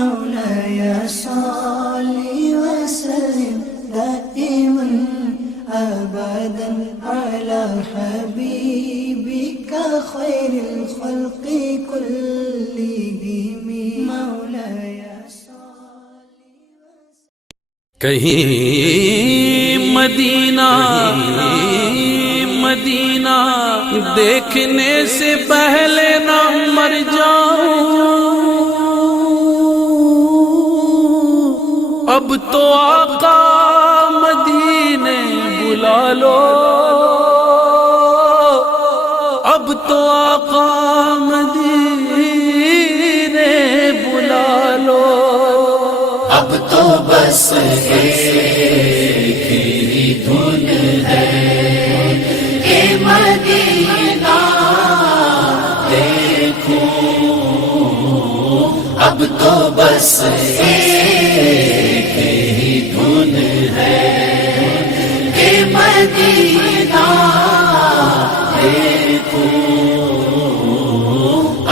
مولاي صل وسلم دائما أبدا على حبيبك خير الخلق كلهم مولاي صل کہیں مدینہ مدینہ دیکھنے سے پہلے نہ مر جاؤں، اب تو آقا مدینے بلا لو، اب تو آقا مدینے بلا لو، اب تو بس ایک ہی دھن ہے کہ مدینہ دیکھوں، اب تو بس ایک ہی دھن ہے کہ مدینہ دیکھوں،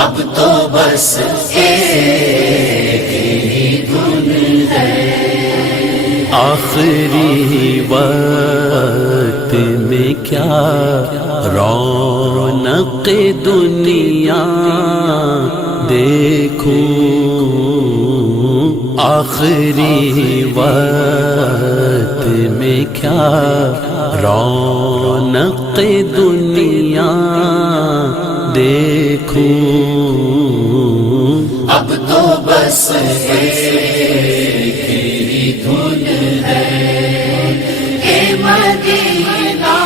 اب تو بس ایک ہی دھن ہے۔ آخری وقت میں کیا رونق دنیا دیکھوں، آخری وقت میں کیا رونق دنیا دیکھوں، اب تو بس ایک ہی دھن ہے کہ مدینہ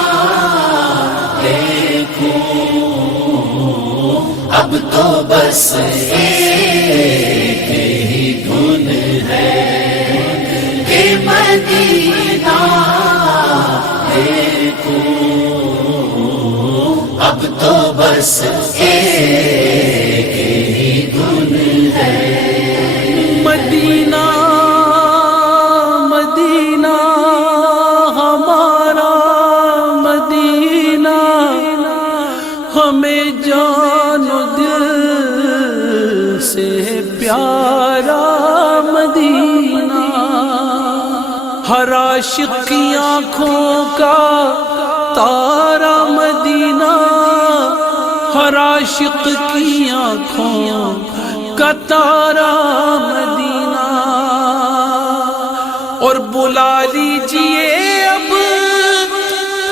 دیکھوں، اب تو بس ایک ہی دھن ہے کہ مدینہ دیکھوں، اب تو بس ایک ہی دھن ہے۔ مدینہ مدینہ ہمارا مدینہ، ہمیں جان و دل سے پیارا مدینہ، ہر عاشق کی آنکھوں کا تارا مدینہ، ہر عاشق کی آنکھوں کا تارا مدینہ، اور بلا لیجئے اب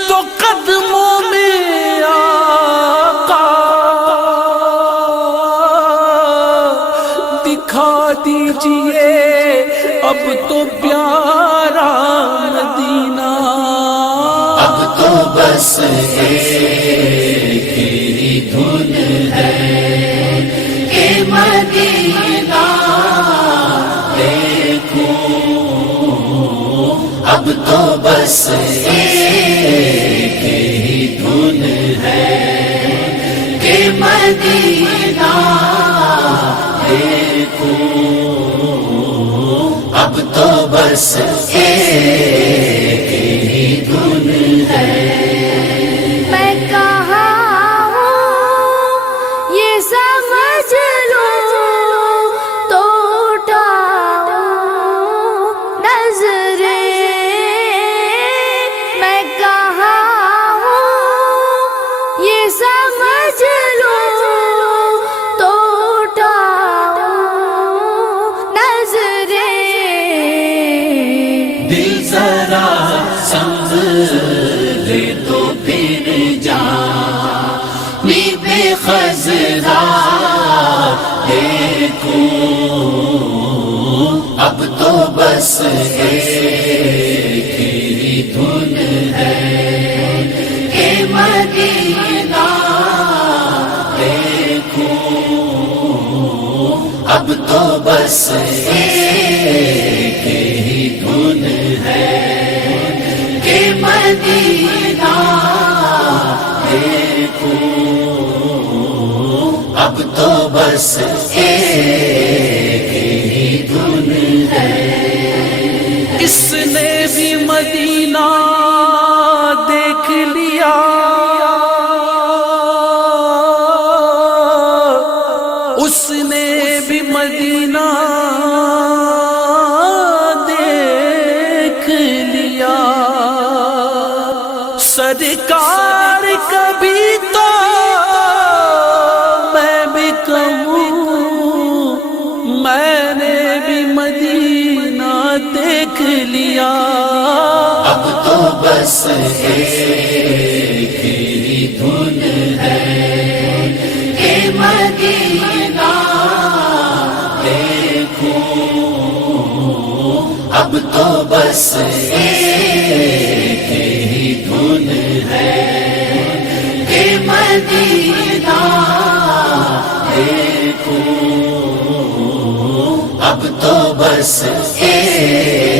تو قدموں میں آقا، دکھا دیجئے اب تو پیارا مدینہ، اب تو بس ایک ہی دھن ہے کہ مدینہ دیکھوں، اب تو بس ایک ہی دھن ہے کہ مدینہ دیکھوں، اب تو بس ایک ہی دھن ہے۔ میں کہاں ہوں یہ سمجھ لو تو اٹھاؤں نظریں، میں کہاں ہوں یہ سمجھ لو تو اٹھاؤں نظریں، دل ذرا سنبھلے تو پھر جانی بے خزرا دیکھوں، اب تو بس ایک ہی دھن ہے کہ مدینہ دیکھوں، اب تو بس ایک ہی دھن ہے کہ مدینہ دیکھوں، اب تو بس ایک ہی دھن ہے۔ اس نے بھی مدینہ دیکھ لیا، اس نے بھی مدینہ سرکار کبھی تو میں بھی کہوں میں نے بھی مدینہ دیکھ لیا. اب تو بس ایک ہی دھن ہے کہ مدینہ دیکھوں. اب تو بس ایک ہی دھن ہے کہ مدینہ دیکھوں. اب تو بس ایک